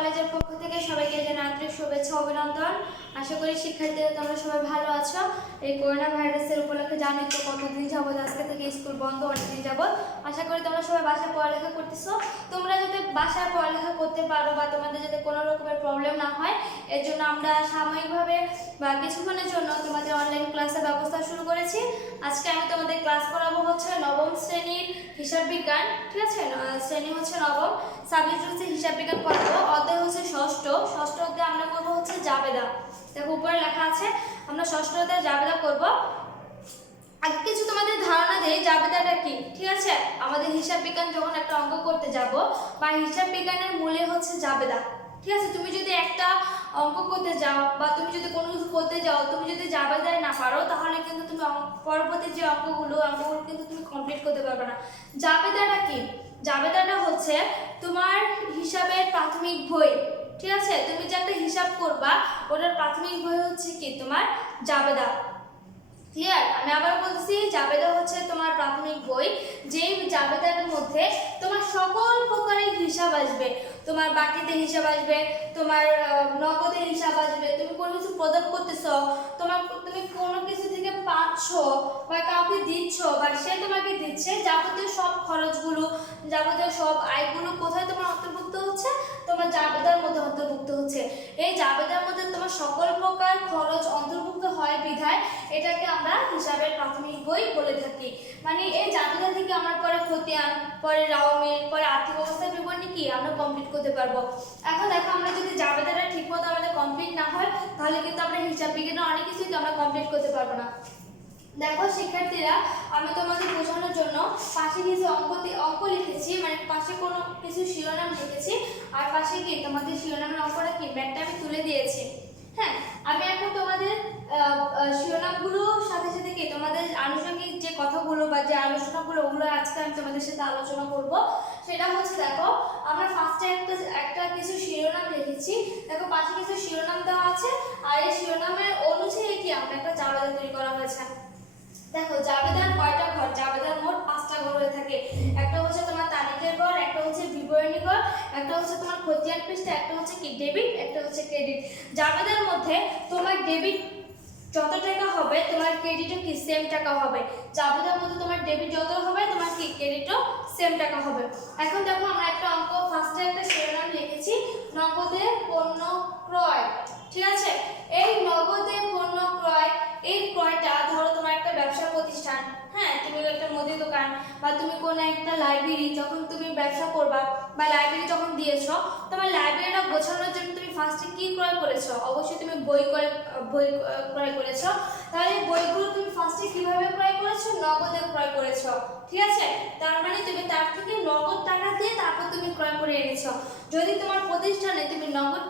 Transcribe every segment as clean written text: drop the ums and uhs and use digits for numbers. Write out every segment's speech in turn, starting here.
কলেজের পক্ষ থেকে সবাইকে জানাই আন্তরিক শুভেচ্ছা অভিনন্দন। আশা করি শিক্ষার্থীরা তোমরা সবাই ভালো আছো। এই করোনা ভাইরাসের উপলক্ষে জানোই তো কতদিন যাবত আজকে থেকে স্কুল বন্ধ, অনেকদিন যাবত। আশা করি তোমরা সবাই বাসায় পড়ালেখা করতেছো। তোমরা যাতে বাসায় পড়ালেখা করতে পারো বা তোমাদের যাতে কোনো রকমের প্রবলেম না হয়, এর জন্য আমরা সাময়িকভাবে বা কিছুক্ষণের জন্য তোমাদের অনলাইন ক্লাসের ব্যবস্থা শুরু করেছি। আজকে আমি তোমাদের ক্লাস করাবো হচ্ছে নবম শ্রেণীর হিসাব বিজ্ঞান। ঠিক আছে, শ্রেণী হচ্ছে নবম, সাবজেক্ট হচ্ছে হিসাব বিজ্ঞান পড়াবো। অধ্যায় হচ্ছে ষষ্ঠ অধ্যায় আমরা করবো হচ্ছে জাবেদা। দেখো উপরে লেখা আছে আমরা ষষ্ঠ অধ্যায় জাবেদা করব। আগে কিছু তোমাদের ধারণা দেই জাবেদাটা কি। ঠিক আছে, আমাদের হিসাব বিজ্ঞান যখন একটা অঙ্ক করতে যাব বা হিসাব বিজ্ঞানের মূলে হচ্ছে জাবেদা। ঠিক আছে, তুমি যদি একটা অঙ্ক করতে যাও বা তুমি যদি কোনো কিছু করতে যাও, তুমি যদি জাবেদায় না পারো তাহলে কিন্তু তুমি পরবর্তী যে অঙ্কগুলো কিন্তু তুমি কমপ্লিট করতে পারবে না। জাবেদাটা কি? জাবেদাটা হচ্ছে তোমার হিসাবের প্রাথমিক বই। ঠিক আছে, তুমি যে একটা হিসাব করবা ওটার প্রাথমিক বই হচ্ছে কি তোমার জাবেদা। ক্লিয়ার? আমি আবার বলছি, জাবেদা হচ্ছে তোমার প্রাথমিক বই, যেই জাবেদার মধ্যে তোমার সকল প্রকারের হিসাব আসবে। তোমার বাকিতে হিসাব আসবে, তোমার নগদের হিসাব আসবে, তুমি কোনো কিছু প্রদান করতেছো, তুমি কোনো কিছু থেকে পাচ্ছ বা কাউকে দিচ্ছ বা সে তোমাকে দিচ্ছে, যাবতীয় সব খরচগুলো, যাবতীয় সব আয়গুলো কোথায় তোমার অন্তর্ভুক্ত হচ্ছে? তোমার জাবেদার মধ্যে অন্তর্ভুক্ত হচ্ছে। এই জাবেদার মধ্যে তোমার সকল প্রকার খরচ অন্তর্ভুক্ত হয় বিধায় এটাকে আমরা হিসাবের প্রাথমিক বই বলে থাকি। মানে এই জাবেদা থেকে আমরা পরে খতিয়ান, পরে রাওমিল, পরে আর্থিক অবস্থার বিবরণী কি আমরা কমপ্লিট করতে পারবো। এখন দেখো, আমরা যদি জাবেদাটা ঠিকমতো আমাদের কমপ্লিট না হয় তাহলে কিন্তু আমরা হিসাব বিজ্ঞানের অনেক কিছুই তো আমরা কমপ্লিট করতে পারবো না। দেখো শিক্ষার্থীরা, আমি তোমাদের বোঝানোর জন্য পাশে কিছু অঙ্ক লিখেছি, মানে পাশে কোনো কিছু শিরোনাম লিখেছি আর পাশে কি তোমাদের শিরোনামের অঙ্কটা কি ম্যাটটা আমি তুলে দিয়েছি। হ্যাঁ, আমি এখন তোমাদের শিরোনামগুলোর সাথে সাথে কি তোমাদের আনুষঙ্গিক যে কথাগুলো বা যে আলোচনাগুলো ওগুলো আজকে আমি তোমাদের সাথে আলোচনা করব। সেটা হচ্ছে, দেখো আমরা ফার্স্টে একটা কিছু শিরোনাম লিখেছি। দেখো পাশে কিছু শিরোনাম দেওয়া আছে আর এই শিরোনামের অনুযায়ী কি আমরা একটা জাবেদা তৈরি করা হয়েছে। দেখো জাবেদার কয়টা ঘর? জাবেদার মোট 5টা ঘর হয়ে থাকে। একটা হচ্ছে তোমার তারিখের ঘর, একটা হচ্ছে বিবরণী ঘর, একটা হচ্ছে তোমার খতিয়ান পৃষ্ঠা, একটা হচ্ছে কি ডেবিট, একটা হচ্ছে ক্রেডিট। জাবেদার মধ্যে তোমার ডেবিট যত টাকা হবে তোমার ক্রেডিটও কি সেম টাকা হবে। জাবেদার মধ্যে তোমার ডেবিট যত হবে তোমার কি ক্রেডিটও সেম টাকা হবে। এখন দেখো আমরা একটা অঙ্ক ফার্স্টে একটা শিরোনাম লিখেছি, নগদে পণ্য ক্রয়। ঠিক আছে, এই নগদে পণ্য ক্রয়, এই ক্রয়টা ধরো তোমার একটা ব্যবসা প্রতিষ্ঠান, হ্যাঁ তুমি একটা মুদি দোকান বা তুমি কোনো একটা লাইব্রেরি, যখন তুমি ব্যবসা করবা বা লাইব্রেরি যখন দিয়েছো, তোমার লাইব্রেরিটা গোছানোর জন্য তুমি ফার্স্টে কি ক্রয় করেছো? অবশ্যই তুমি বই ক্রয় করেছো। তাহলে বইগুলো তুমি ফার্স্টে কিভাবে ক্রয় করেছো? নগদে ক্রয় করেছো। ঠিক আছে, তার মানে তুমি তার থেকে নগদ টাকা দিয়ে তারপর তুমি ক্রয় করে এনেছো। যদি তোমার প্রতিষ্ঠানে তুমি নগদ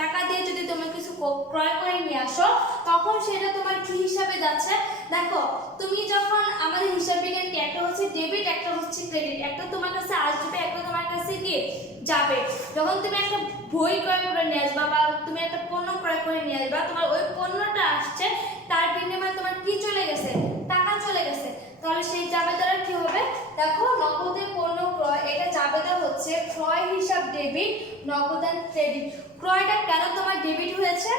টাকা দিয়ে যদি তুমি কিছু ক্রয় করে নিয়ে আসো, তখন সেটা তোমার কি হিসাবে যাচ্ছে? দেখো তুমি যখন আমাদের হিসাব বিজ্ঞান কি একটা হচ্ছে ডেবিট, একটা হচ্ছে ক্রেডিট, একটা তোমার কাছে আসবে, একটা তোমার কাছে কি যাবে। যখন তুমি একটা বই ক্রয় করে নিয়ে আসবা বা তুমি একটা পণ্য ক্রয় করে নিয়ে আসবা, তোমার ওই পণ্যটা আসছে, তার বিনিময়ে তোমার কি চলে গেছে? টাকা চলে গেছে। তাহলে সেই জাবেদাটা কি হবে? দেখো নগদে পণ্য ক্রয়, এটা জাবেদা হচ্ছে ক্রয় হিসাব ডেবিট, নগদান ক্রেডিট। ক্রয়টা কেন তোমার ডেবিট হয়েছে?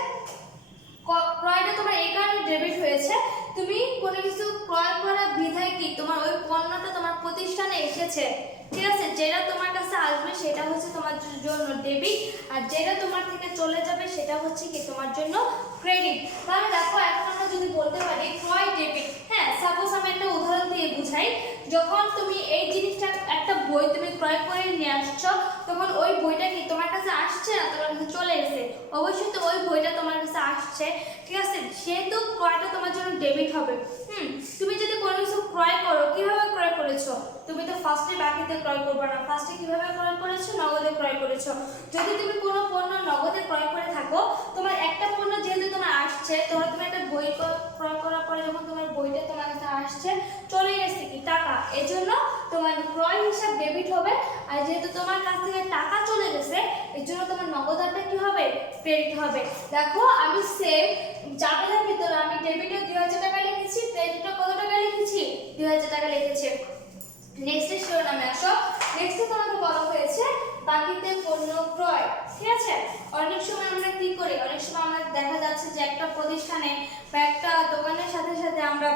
ক্রয়টা তোমার এই কারণে ডেবিট হয়েছে, তুমি কোনো কিছু ক্রয় করা বিধায় কি তোমার ওই পণ্যটা তোমার প্রতিষ্ঠানে এসেছে। ঠিক আছে, যেটা তোমার কাছে আসবে সেটা হচ্ছে তোমার জন্য ডেবিট, আর যেটা তোমার থেকে চলে যাবে সেটা হচ্ছে কি তোমার জন্য ক্রেডিট। তাহলে দেখো এখন আমরা যদি বলতে পারি ক্রয় ডেবিট। হ্যাঁ, সাপোজ আমি একটা উদাহরণ দিয়ে বুঝাই। যখন তুমি এই জিনিসটা একটা বই তুমি ক্রয় করে নিয়ে আসছো, তখন ওই বইটা কি তোমার কাছে আসছে না তোমার কাছে চলে এসেছে? অবশ্যই তো ওই বইটা তোমার কাছে আসছে। ঠিক আছে, সেহেতু ক্রয়টা তোমার জন্য ডেবিট হবে। তুমি যদি কোনো কিছু ক্রয় করো, কিভাবে ক্রয় করেছো? তুমি তো ফার্স্টে বাকিতে ক্রয় করবে না, ফার্স্টে কিভাবে ক্রয় করেছো? নগদে ক্রয় করেছো। যদি তুমি কোনো পণ্য নগদে ক্রয় করে থাকো, তোমার একটা পণ্য যেহেতু তোমার আসছে, তোমার তুমি একটা বই ক্রয় করার পরে যখন তোমার বইটা তোমার কাছে আসছে, চলে গেছে কি টাকা, এজন্য তোমার ক্রয় হিসাব ডেবিট হবে। আর যেহেতু তোমার কাছ থেকে টাকা চলে গেছে, এর জন্য তোমার নগদানটা কি হবে? ক্রেডিট হবে। দেখো আমি সেম জাবেদার ভিতরে আমি ডেবিটে 2000 টাকা লিখেছি, ক্রেডিটে কত টাকা লিখেছি? 2000 টাকা লিখেছি। নেক্সট শিরোনামে আসো। নেক্সট তোমাকে বলা হয়েছে বাকিতে পণ্য ক্রয়। ঠিক আছে? অনেক সময় আমরা কি করি, অনেক সময় আমরা দেখা যাচ্ছে যে একটা প্রতিষ্ঠানে বা একটা দোকানের সাথে সাথে আমরা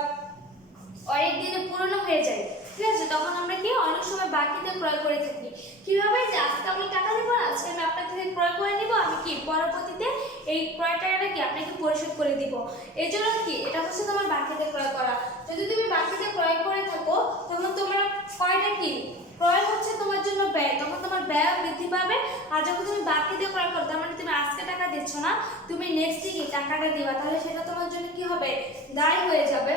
অনেক দিনে পুরনো হয়ে যায়, ঠিক আছে? তখন আমরা কি অনেক সময় বাকিতে ক্রয় করে থাকি। কিভাবে? যে আজকে আমি টাকা দিব না, আজকে আমি আপনার থেকে ক্রয় করে নিব, আমি কি পরবর্তীতে এই ক্রয় টাকাটা কি আপনাকে পরিশোধ করে দিব। এই জন্য কি এটা হচ্ছে তোমার বাকিতে ক্রয় করা। যদি তুমি বাকিতে ক্রয় করে থাকো তখন তোমার ক্রয়টা কি, ক্রয় হচ্ছে তোমার জন্য ব্যয়, তখন তোমার ব্যয় বৃদ্ধি পাবে। আর যখন তুমি বাকিতে ক্রয় করো তার মানে তুমি আজকে টাকা দিচ্ছ না, তুমি নেক্সট উইকে টাকাটা দিবা, তাহলে সেটা তোমার জন্য কি হবে, দায় হয়ে যাবে।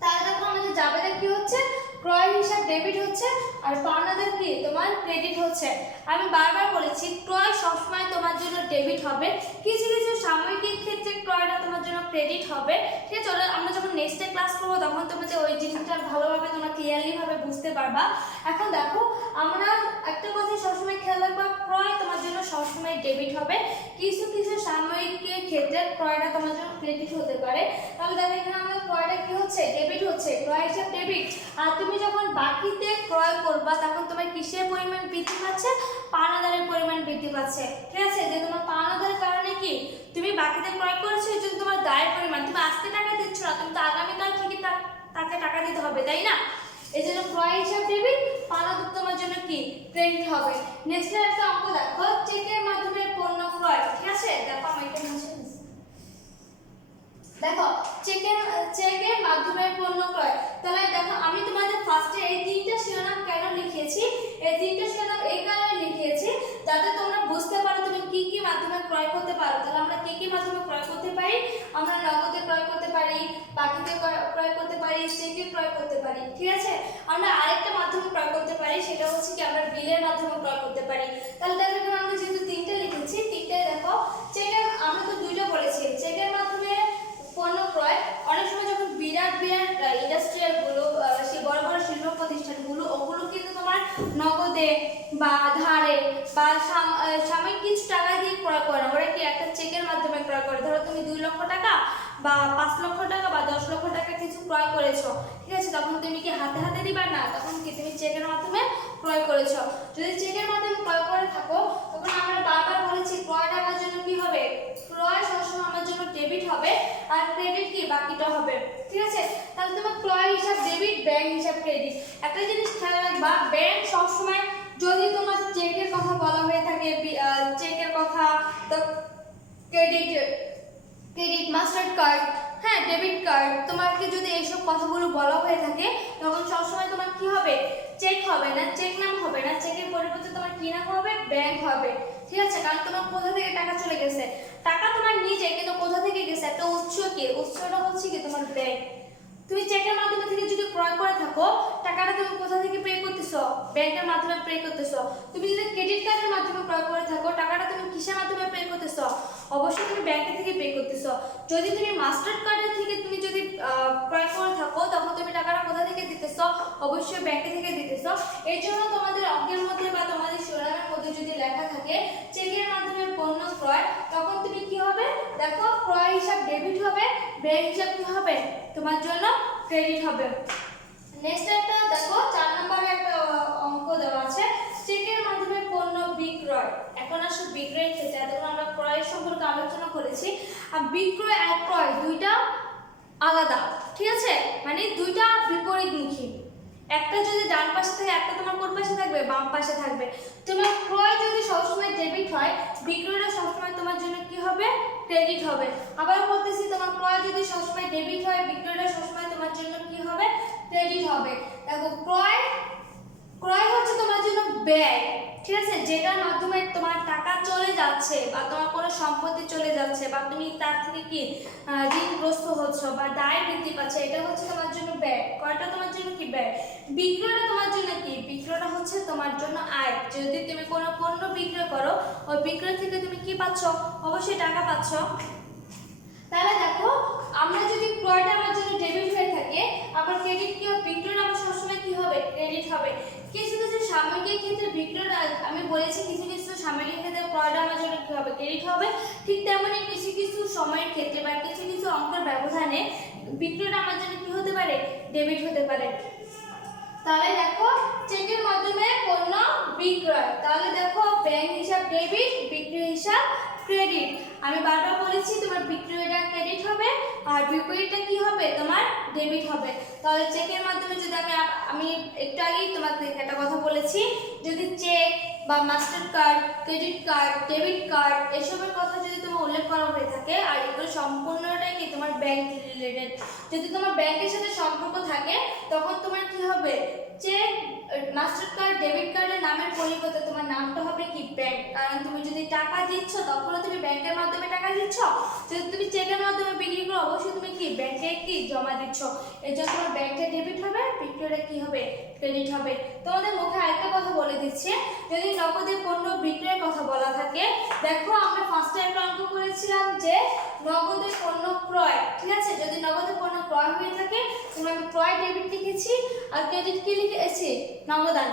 তাহলে দেখো আমাদের যাবেটা কি হচ্ছে, ক্রয় হিসাব ডেবিট হচ্ছে আর পাওনাদার কি তোমার ক্রেডিট হচ্ছে। আমি বারবার বলেছি ক্রয় সবসময় তোমার জন্য ডেবিট হবে, কিছু কিছু সাময়িক ক্ষেত্রে ক্রয়টা তোমার জন্য ক্রেডিট হবে। ঠিক আছে, আমরা যখন নেক্সট ডে ক্লাস করবো তখন তোমাদের ওই জিনিসটা ভালোভাবে তোমরা ক্লিয়ারলি ভাবে বুঝতে পারবা। এখন দেখো আমরা একটা কথা সবসময় খেয়াল রাখবা, ক্রয় তোমার জন্য সবসময় ডেবিট হবে, কিছু কিছু সাময়িক ক্ষেত্রে ক্রয়টা তোমার জন্য ক্রেডিট হতে পারে। তাহলে দেখো এখানে আমাদের ক্রয়টা কি হচ্ছে, ডেবিট হচ্ছে, ক্রয় হিসাব ডেবিট। আর তুমি যখন বাকিতে ক্রয় করবা তখন তোমার কিসের পরিমাণ বৃদ্ধি পাচ্ছে, পাওনাদারের পরিমাণ বৃদ্ধি পাচ্ছে। ঠিক আছে, যে তোমার পাওনাদারের কারণে কি তুমি বাকিতে ক্রয় করেছো, এই জন্য তোমার দায়ের পরিমাণ, তুমি আজকে টাকা দিচ্ছ না, তুমি তো আগামীকাল ঠিকই তাকে টাকা দিতে হবে, তাই না? এই জন্য ক্রয় হিসাব ডেবিট, পাওনাদার তোমার জন্য কি ক্রেডিট হবে। নেক্সট একটা অঙ্ক দেখো, চেকের মাধ্যমে পণ্য ক্রয়। ঠিক আছে, দেখো আমি এটা মুছে দিচ্ছি। দেখো চেকের মাধ্যমে পণ্য ক্রয়। তাহলে দেখো আমি তোমাদের ফার্স্টে এই তিনটা শিরোনাম কেন লিখিয়েছি, এই তিনটা শিরোনাম এই কারণে লিখিয়েছি যাতে তোমরা বুঝতে পারো তুমি কি কি মাধ্যমে ক্রয় করতে পারো। তাহলে আমরা কি কি মাধ্যমে ক্রয় করতে পারি, আমরা নগদে ক্রয় করতে পারি, বাকিতে ক্রয় করতে পারি, চেকে ক্রয় করতে পারি। ঠিক আছে, আমরা আরেকটা মাধ্যমে ক্রয় করতে পারি, সেটা হচ্ছে কি আমরা বিলের মাধ্যমে ক্রয় করতে পারি। তাহলে দেখো এখানে আমরা যেহেতু তিনটা লিখেছি, তিনটাই দেখো চেকের, আমরা তো দুইটা বলেছি, চেকের মাধ্যমে পণ্য ক্রয়। অনেক সময় যখন বিরাট বিরাট ইন্ডাস্ট্রিয়াল গুলো, সেই বড় বড় শিল্প প্রতিষ্ঠানগুলো, ওগুলো কিন্তু তোমার নগদে বা ধারে বা সাময়িক কিছু টাকা দিয়ে ক্রয় করে না, ওরা কি একটা চেকের মাধ্যমে ক্রয় করে। ধরো তুমি 2 লক্ষ টাকা বা 5 লক্ষ টাকা বা 10 লক্ষ টাকা কিছু ক্রয় করেছো, ঠিক আছে, তখন তুমি কি হাতে হাতে দিবা না, তখন কি তুমি চেকের মাধ্যমে ক্রয় করেছো। যদি চেকের মাধ্যমে ক্রয় করে থাকো তখন আমরা বারবার বলেছি ক্রয়টা আমার জন্য কি হবে, ক্রয় সবসময় আমার জন্য ডেবিট হবে আর ক্রেডিট কি বাকিটা হবে। ঠিক আছে, তাহলে তোমার ক্রয় হিসাব ডেবিট, ব্যাংক হিসাব ক্রেডিট। একটা জিনিস খেয়াল রাখবা, ব্যাংক সবসময় যদি তোমার চেকের কথা বলা হয়ে থাকে, চেকের কথা, তো ক্রেডিট মাস্টার কার্ড, হ্যাঁ ডেবিট কার্ড, তোমাকে যদি এইসব কথাগুলো বলা হয়ে থাকে তখন সবসময় তোমার কি হবে, চেক হবে না, চেক নাম হবে না, চেকের পরিবর্তে তোমার কি নাম হবে, ব্যাংক হবে। ঠিক আছে, কারণ তোমার কোথা থেকে টাকা চলে গেছে, টাকা তোমার নিজে, কিন্তু কোথা থেকে গেছে, একটা উৎস কি, উৎসটা হচ্ছে কি তোমার ব্যাংক। তুমি চেকের মাধ্যমে থেকে যদি ক্রয় করে থাকো, টাকাটা তুমি কোথা থেকে পে করতেছো, ব্যাংকের মাধ্যমে পে করতেছো। তুমি যদি ক্রেডিট কার্ডের মাধ্যমে ক্রয় করে থাকো, টাকাটা তুমি কিসের মাধ্যমে পে করতেছো, অবশ্যই তুমি ব্যাংকে থেকে পে করতেছো। যদি তুমি মাস্টার কার্ডের থেকে তুমি যদি ক্রয় করে থাকো তখন তুমি টাকাটা কোথা থেকে দিতেছো, অবশ্যই ব্যাংকে থেকে দিতেছো। এই জন্য তোমাদের অঙ্কের মধ্যে বা তোমাদের শিরোনামের মধ্যে যদি লেখা থাকে চেকের মাধ্যমে পণ্য ক্রয়, তখন তুমি কি হবে, দেখো ক্রয় হিসাব ডেবিট হবে, ব্যাংক হিসাব কি হবে তোমার জন্য ক্রেডিট হবে। নেক্সট একটা দেখো 4 নম্বরে একটা অঙ্ক দেওয়া আছে, চেকের মাধ্যমে পণ্য বিক্রয়। এখন আসলে বিক্রয়ের ক্ষেত্রে এতক্ষণ আমরা ক্রয়ের সম্পর্কে আলোচনা করেছি, আর বিক্রয় আর ক্রয় দুইটা আলাদা। ঠিক আছে, মানে দুইটা বিপরীতমুখী, একটা যদি ডান পাশে থাকে একটা তোমার কোন পাশে থাকবে, বাম পাশে থাকবে। তোমার ক্রয় যদি সবসময় ডেবিট হয়, বিক্রয়টা সবসময় তোমার জন্য কি হবে, ক্রেডিট হবে। আবার বলতেছি, তোমার ক্রয় যদি সবসময় ডেবিট হয়, বিক্রয়টা সবসময় তোমার জন্য কি হবে, ক্রেডিট হবে। দেখো ক্রয় হচ্ছে তোমার জন্য ব্যয়, ঠিক আছে, যেটার মাধ্যমে তোমার টাকা চলে যাচ্ছে বা তোমার কোনো সম্পত্তি চলে যাচ্ছে বা তুমি তার থেকে কি ঋণগ্রস্ত হচ্ছ বা দায় বৃদ্ধি পাচ্ছে, এটা হচ্ছে তোমার জন্য ব্যয়। ক্রয়টা তোমার জন্য কি ব্যয়। বিক্রয়টা তোমার জন্য কি, বিক্রয়টা হচ্ছে তোমার জন্য আয়। যদি তুমি কোনো পণ্য বিক্রয় করো, ওই বিক্রয় থেকে তুমি কি পাচ্ছ, অবশ্যই টাকা পাচ্ছ। তাহলে দেখো আমরা যদি ক্রয়টা আমার জন্য ডেবিট হয়ে থাকে, আবার ক্রেডিট কি হবে, বিক্রয়টা আমার সবসময় কি হবে, ক্রেডিট হবে। কিছু কিছু সাময়িক ক্ষেত্রে বিক্রয়টা, আমি বলেছি কিছু কিছু সাময়িক ক্ষেত্রে ক্রয়টা আমার জন্য কি হবে, ক্রেডিট হবে। ঠিক তেমনই কিছু কিছু সময়ের ক্ষেত্রে বা কিছু কিছু অঙ্কের ব্যবধানে বিক্রয়টা আমার জন্য কি হতে পারে, ডেবিট হতে পারে। তাহলে দেখো চেকের মাধ্যমে পণ্য বিক্রয়, তাহলে দেখো ব্যাংক হিসাব ডেবিট, বিক্রয় হিসাব ক্রেডিট। আমি বারবার বলেছি তোমার বিক্রয়টা ক্রেডিট হবে আর বিপরীতটা কি হবে, তোমার ডেবিট হবে। তাহলে চেকের মাধ্যমে যদি আমি একটু আগেই তোমাকে একটা কথা বলেছি, যদি চেক বা master card, credit card, debit card এসবের কথা যদি তোমার উল্লেখ করা হয়ে থাকে আর এগুলো সম্পূর্ণটাই কি তোমার ব্যাংক রিলেটেড, যদি তোমার ব্যাংকের সাথে সম্পর্ক থাকে তখন তোমার কি হবে, চেক, মাস্টার কার্ড, ডেবিট কার্ডের নামের পরিবর্তে তোমার নামটা হবে কি ব্যাংক। কারণ তুমি যদি টাকা দিচ্ছ তখনও তুমি ব্যাংকের মাধ্যমে টাকা দিচ্ছ, যদি তুমি চেকের মাধ্যমে বিক্রি করো অবশ্যই তুমি কি ব্যাংকে কি জমা দিচ্ছ, এর জন্য তোমার ব্যাংকটা ডেবিট হবে, বিক্রয়টা কি হবে, ক্রেডিট হবে। তোমাদের মুখে আরেকটা কথা বলে দিচ্ছে, যদি নগদে পণ্য বিক্রয়ের কথা বলা থাকে, দেখো আমরা ফার্স্টে একটা অঙ্ক করেছিলাম যে নগদে পণ্য ক্রয়, ঠিক আছে, যদি নগদে পণ্য ক্রয় হয়ে থাকে তুমি আমি ক্রয় ডেবিট লিখেছি আর ক্রেডিট কি লিখেছি, নগদান।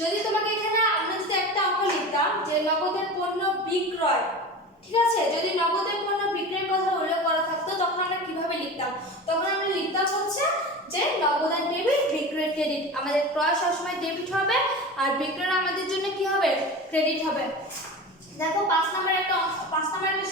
যদি তোমাকে এখানে আমরা যদি একটা অঙ্ক লিখতাম যে নগদের পণ্য বিক্রয়, ঠিক আছে, যদি নগদের পণ্য বিক্রয়ের কথা উল্লেখ করা থাকতো তখন আমরা কিভাবে লিখতাম, তখন আমরা লিখতাম হচ্ছে যে নগদান ডেবিট, বিক্রয় ক্রেডিট। আমাদের ক্রয় সবসময় ডেবিট হবে আর বিক্রয় আমাদের জন্য কি হবে, ক্রেডিট হবে। দেখো 5 নম্বরে একটা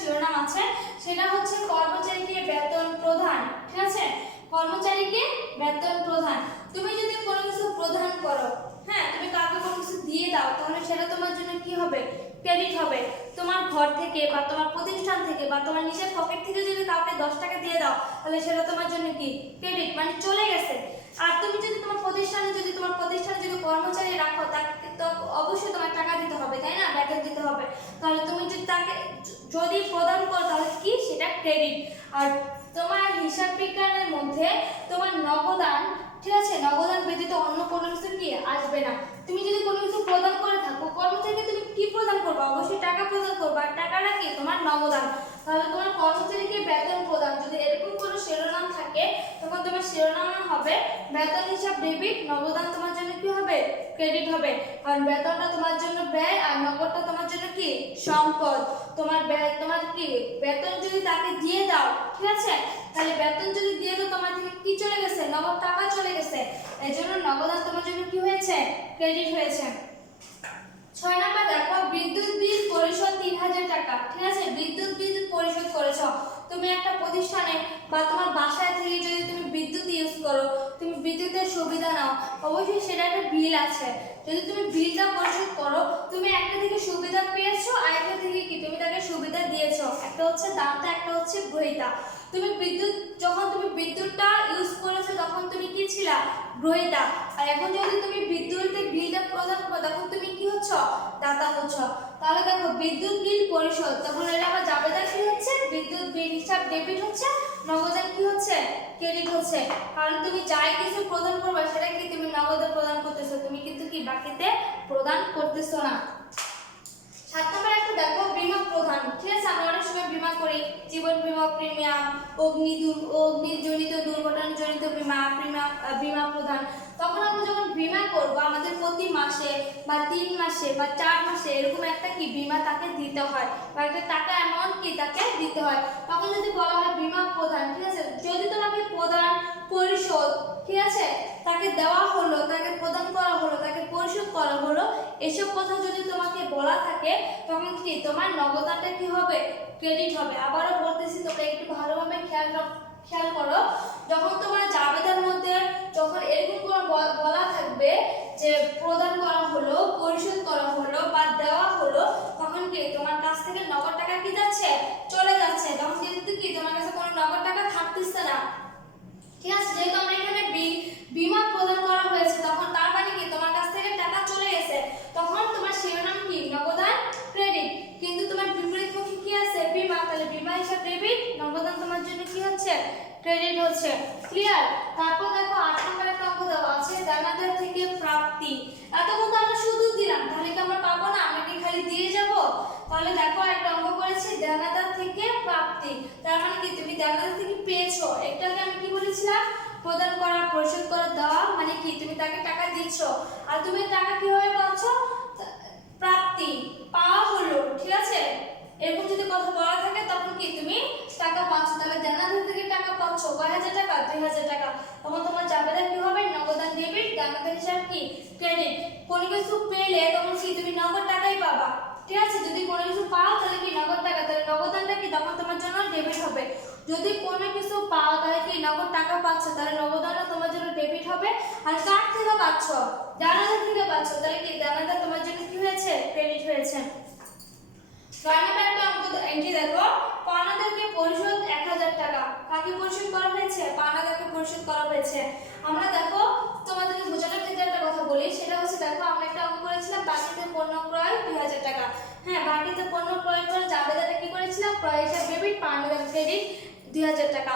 শিরোনাম আছে, সেটা হচ্ছে কর্মচারীকে বেতন প্রদান, ঠিক আছে, কর্মচারীকে বেতন প্রদান। তুমি যদি কোনো কিছু প্রদান করো, হ্যাঁ, তুমি কাউকে কোনো কিছু দিয়ে দাও তাহলে সেটা তোমার জন্য কি হবে, ক্রেডিট হবে। তোমার ঘর থেকে বা তোমার প্রতিষ্ঠান থেকে বা তোমার নিজের পকেট থেকে যদি কাউকে 10 টাকা দিয়ে দাও তাহলে সেটা তোমার জন্য কি, ক্রেডিট, মানে চলে গেছে। আর তুমি যদি তোমার প্রতিষ্ঠানে যদি কর্মচারী রাখো তাকে তো অবশ্যই তোমার টাকা দিতে হবে, তাই না, বেতন দিতে হবে। তাহলে তুমি যদি তাকে যদি প্রদান করো তাহলে কি, সেটা ক্রেডিট। আর তোমার হিসাব বিজ্ঞানের মধ্যে তোমার নগদান, ঠিক আছে, নগদান ব্যতীত অন্য কোনো কিছু কি আসবে না। তুমি যদি কোনো কিছু প্রদান করে থাকো কর্মচারীকে, তুমি কি প্রদান করবে, অবশ্যই টাকা প্রদান করবে, আর টাকাটা কি তোমার নগদান। তাহলে তোমার কর্মচারীকে বেতন প্রদান, যদি এরকম কোনো শিরোনাম থাকে তখন তোমার শিরোনাম হবে বেতন হিসাব ডেবিট, নগদান তোমার জন্য কি হবে, ক্রেডিট হবে। কারণ বেতনটা তোমার জন্য ব্যয় আর নগদটা তোমার জন্য কি, সম্পদ। তোমার কি বেতন যদি তাকে দিয়ে দাও, ঠিক আছে, তাহলে বেতন যদি দিয়ে দাও তোমার থেকে কি চলে গেছে, নগদ টাকা চলে গেছে, এর জন্য নগদান তোমার জন্য কি হয়েছে, ক্রেডিট হয়েছে। 6 নাম্বার দেখো, বিদ্যুৎ বিল পরিশোধ 3000 টাকা, ঠিক আছে, বিদ্যুৎ বিল পরিশোধ করেছো। তুমি একটা প্রতিষ্ঠানে বা তোমার বাসায় থেকে যদি তুমি বিদ্যুৎ ইউজ করো, তুমি বিদ্যুতের সুবিধা নাও, অবশ্যই সেটা একটা বিল আছে। যদি তুমি বিলটা পরিশোধ করো, তুমি একটা থেকে সুবিধা পেয়েছো আর একটা থেকে কি তুমি তাকে সুবিধা দিয়েছো, একটা হচ্ছে দাতা, একটা হচ্ছে গ্রহীতা। তুমি যখন তুমি বিদ্যুৎটা ইউজ করেছো তখন তুমি কি ছিলা, গ্রহীতা। আর এখন যদি তুমি বিদ্যুতের বিলটা প্রদান করো তখন তুমি কি হচ্ছ, দাতা হচ্ছ। তাহলে দেখো বিদ্যুৎ বিল পরিশোধ, তখন এটা আবার জাবেদা কি হচ্ছে, বিদ্যুৎ বিল হিসাব ডেবিট হচ্ছে, নগদান কি হচ্ছে, ক্রেডিট হচ্ছে। কারণ তুমি যাই কিছু প্রদান করবে সেটা কি তুমি নগদে প্রদান করতেছো, তুমি কিন্তু কি বাকিতে প্রদান করতেছো না। 7 নম্বর একটা দেখো, বীমা প্রদান, ঠিক আছে, আমরা অনেক সময় বীমা করি, জীবন বীমা প্রিমিয়াম, অগ্নিজনিত দুর্ঘটনাজনিত বীমা প্রদান। তখন আমরা যখন বীমা করব আমাদের প্রতি মাসে বা 3 মাসে বা 4 মাসে এরকম একটা কি বীমা তাকে দিতে হয় বা একটা টাকা অ্যামাউন্ট কি তাকে দিতে হয়। তখন যদি বলা হয় বীমা প্রদান, ঠিক আছে, যদি তোমাকে প্রদান পরিশোধ, ঠিক আছে, তাকে দেওয়া হলো, তাকে প্রদান করা হলো, তাকে পরিশোধ করা হলো, এসব কথা যদি তোমাকে বলা থাকে তখন কি তোমার নগদানটা কি হবে, ক্রেডিট হবে। আবারও বলতেছি, তোমরা একটু ভালোভাবে খেয়াল করো, যখন তোমার জাবেদার মধ্যে যখন এরকম কোনো বলা থাকবে যে প্রদান করা হলো, পরিশোধ করা হলো বা দেওয়া হলো, তখন কি তোমার কাছ থেকে নগদ টাকা কি যাচ্ছে, চলে যাচ্ছে, তখন কিন্তু কি তোমার কাছে কোনো নগদ টাকা থাকতেছে না, ঠিক আছে। যেহেতু আমরা এখানে বীমা প্রদান করা হয়েছে তখন তার মানে কি তোমার কাছ থেকে টাকা চলে গেছে, তখন তোমার শিরোনাম কি, নগদান, ক্রেডিট। কিন্তু তোমার বিপরীত মুখে কি আছে, বীমা, তাহলে বীমা হিসাব ডেবিট, নগদান তোমার জন্য কি হচ্ছে, ক্রেডিট হচ্ছে। ক্লিয়ার? তারপর দেখো 8 নম্বরে একটা অঙ্ক দেওয়া আছে, দানাদার থেকে প্রাপ্তি। এতক্ষণ তো আমরা শুধু দিলাম, তাহলে কি আমরা পাবো না, আমরা কি খালি দিয়ে যাব? তাহলে দেখো একটা অঙ্ক করেছি, দানাদার থেকে প্রাপ্তি, তার মানে কি তুমি দানাদার থেকে পেয়েছো। একটাকে আমি কি বলেছিলাম, প্রদান করা, পরিশোধ করা, দেওয়া, মানে কি তুমি তাকে টাকা দিচ্ছ। আর তুমি টাকা কিভাবে পাচ্ছ, প্রাপ্তি, পাওয়া হলো, ঠিক আছে, এরকম যদি কথা বলা থাকে তখন কি তুমি টাকা পাচ্ছ। তাহলে দানাদার থেকে টাকা পাচ্ছ কয় হাজার টাকা, 2000 টাকা, তখন তোমার জাবেদা কি হবে, নগদান ডেবিট, দানাদার হিসাব কি, ক্রেডিট। কোনো কিছু পেলে তখন কি তুমি নগদ টাকাই পাবা, ঠিক আছে? যদি কোনো কিছু পাও তাহলে কি নগদ টাকা, তাহলে নগদানটা কি তখন তোমার জন্য ডেবিট হবে। যদি কোনো কিছু পাও তাহলে কি নগদ টাকা পাচ্ছ, তাহলে নগদানটা তোমার জন্য ডেবিট হবে। আর কার থেকে পাচ্ছ? দানাদার থেকে পাচ্ছ, তাহলে কি দানাদার তোমার জন্য কি হয়েছে? ক্রেডিট হয়েছে। 9 নাম্বার একটা অঙ্ক এন্ট্রি দেখো, পাওনাদারকে পরিশোধ 1000 টাকা। কাকে পরিশোধ করা হয়েছে? পাওনাদারকে পরিশোধ করা হয়েছে। আমরা দেখো তোমাদেরকে বোঝানোর ক্ষেত্রে একটা কথা বলি, সেটা হচ্ছে দেখো আমরা একটা অঙ্ক করেছিলাম বাকিতে পণ্য ক্রয় 2000 টাকা। হ্যাঁ, বাকিতে পণ্য ক্রয় করে জাবেদাটা কি করেছিলাম? ক্রয় হিসাব ডেবিট, পাওনাদার ক্রেডিট 2000 টাকা।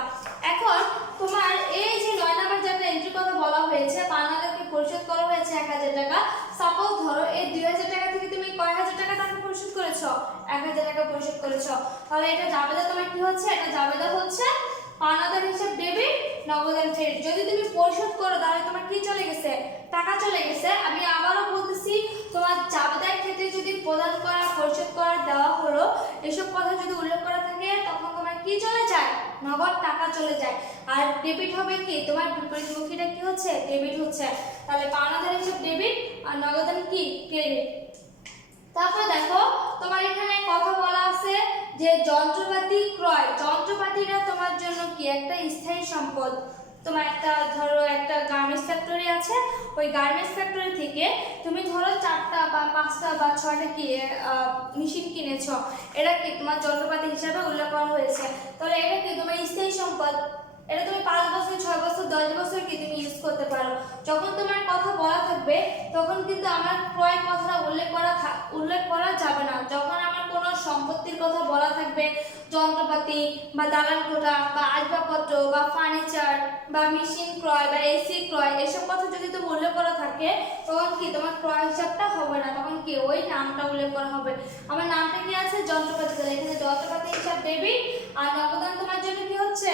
এখন তোমার এই যে 9 নাম্বার যে একটা এন্ট্রি কথা বলা হয়েছে, পাওনাদারকে পরিশোধ করা হয়েছে 1000 টাকা। সাপোজ ধরো এই 2000 টাকা থেকে তুমি কয় হাজার টাকা তাকে পরিশোধ করেছো? 1000 টাকা পরিশোধ করেছো। তাহলে এটা জাবেদা তোমার কি হচ্ছে? এটা জাবেদা হচ্ছে পাওনাদার হিসাব ডেবিট, নগদান ক্রেডিট। যদি তুমি পরিশোধ করো তাহলে তোমার কি চলে গেছে? টাকা চলে গেছে। আমি আবারও বলতেছি, তোমার জাবেদার ক্ষেত্রে যদি প্রদান করা, পরিশোধ করা, দেওয়া হলো এসব কথা যদি উল্লেখ করা থাকে তখন তোমার কি চলে যায়? নগদ টাকা চলে যায়। আর ডেবিট হবে কি? তোমার বিপরীতমুখীটা কি হচ্ছে? ডেবিট হচ্ছে। তাহলে পাওনাদার হিসাব ডেবিট আর নগদান কি? ক্রেডিট। তারপর দেখো তোমার এখানে কথা বলা আছে যে যন্ত্রপাতি ক্রয়। যন্ত্রপাতিটা তোমার জন্য কি? একটা স্থায়ী সম্পদ। তোমার একটা ধরো একটা গার্মেন্টস ফ্যাক্টরি আছে, ওই গার্মেন্টস ফ্যাক্টরি থেকে তুমি ধরো 4টা বা 5টা বা 6টা কি মেশিন কিনেছো, এটা কি তোমার যন্ত্রপাতি হিসাবে উল্লেখ করা হয়েছে। তাহলে এটা কি তোমার স্থায়ী সম্পদ। এটা তুমি 5 বছর, 6 বছর, 10 বছর কি তুমি ইউজ করতে পারো। যখন তোমার কথা বলা থাকবে তখন কিন্তু আমার ক্রয় কথাটা উল্লেখ করা যাবে না। যখন আমার কোনো সম্পত্তির কথা বলা থাকবে, যন্ত্রপাতি বা দালান কোঠা বা আসবাবপত্র বা ফার্নিচার বা মেশিন ক্রয় বা এসি ক্রয়, এসব কথা যদি তুমি উল্লেখ করা থাকে তখন কি তোমার ক্রয় হিসাবটা হবে না, তখন কি ওই নামটা উল্লেখ করা হবে। আমার নামটা কি আছে? যন্ত্রপাতি। তাহলে এখানে যন্ত্রপাতি হিসাব ডেবিট আর নগদান তোমার জন্য কি হচ্ছে?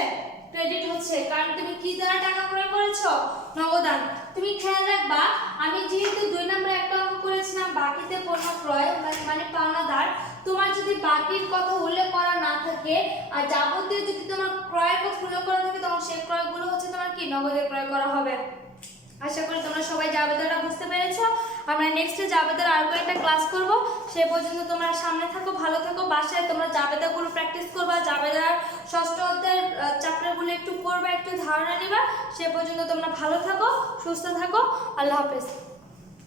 ক্রেডিট হচ্ছে। কারণ তুমি কি দ্বারা টাকা ক্রয় করেছো? নগদান। তুমি খেয়াল রাখবা, আমি যেহেতু 2 নম্বরে একটা অঙ্ক করেছিলাম বাকিতে পণ্য ক্রয় মানে পাওনাদার, তোমার যদি বাকির কথা উল্লেখ করা না থাকে আর যাবতীয় যদি তোমার ক্রয়ের কথা উল্লেখ করা থাকে তখন সেই ক্রয়গুলো হচ্ছে তোমার কি? নগদে ক্রয় করা হবে। আশা করি তোমরা সবাই জাবেদাটা বুঝতে পেরেছো। আমরা নেক্সটে জাবেদার আর একটা ক্লাস করব। সে পর্যন্ত তোমরা সামনে থাকো, ভালো থাকো। বাসায় তোমরা জাবেদাগুলো প্র্যাকটিস করবা, জাবেদার ষষ্ঠ অধ্যায়ের চ্যাপ্টারগুলো একটু পড়বা, একটু ধারণা নিবা। সে পর্যন্ত তোমরা ভালো থাকো, সুস্থ থাকো। আল্লাহ হাফেজ।